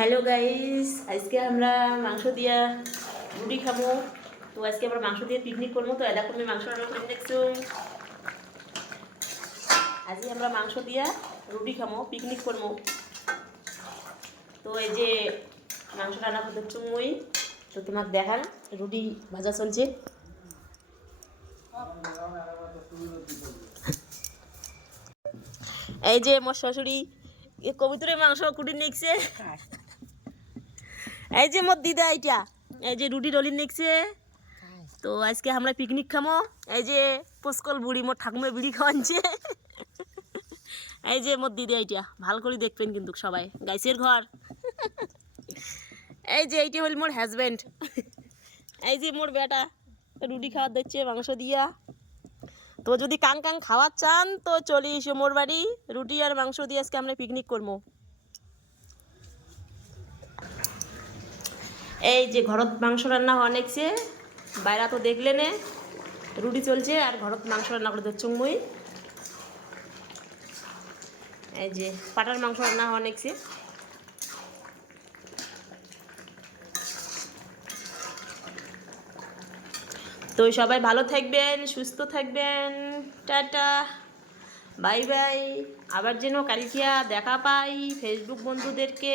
Hello guys, আজকে আমরা মাংস দিয়া রুটি খাবো। তো আজকে আমরা মাংস দিয়ে পিকনিক করবো। তো এটা আমি মাংস রান্না করে দেখছো। আজকে আমরা মাংস দিয়া রুটি খাবো, পিকনিক করবো। তো এই যে মাংস রান্না করে দেখছো মই। তো তোমাকে দেখান রুটি ভাজা চলছে। এই যে মোর শাশুড়ি কবুতরের মাংস কুটি নিচ্ছে। এই যে মোর দিদা এইটা এই যে রুটি ডলি নিচ্ছে। তো আজকে আমরা পিকনিক খামো। এই যে পুষ্কল বুড়ি মোর ঠাকুমা বিড়ি খাওয়াচ্ছে। এই যে মোর দিদি এইটা ভালো করে দেখবেন কিন্তু সবাই গাইসের ঘর। এই যে এইটা হল মোর হাজব্যান্ড। এই যে মোর বেটা রুটি খাওয়ার দিচ্ছে মাংস দিয়া। তো যদি কাং কাং খাওয়ার চান তো চলে এসো মোর বাড়ি। রুটি আর মাংস দিয়ে আজকে আমরা পিকনিক করবো। এই যে ঘরত মাংস রান্না অনেকছে, বাইরা তো দেখলে নে রুটি চলছে আর ঘরত মাংস রান্না করে দিচ্ছ মই। এই যে পাটার মাংস রান্না অনেকছে। তো সবাই ভালো থাকবেন, সুস্থ থাকবেন। Tata, bye bye. আবার যেন কালকিয়া দেখা পাই ফেসবুক বন্ধুদেরকে।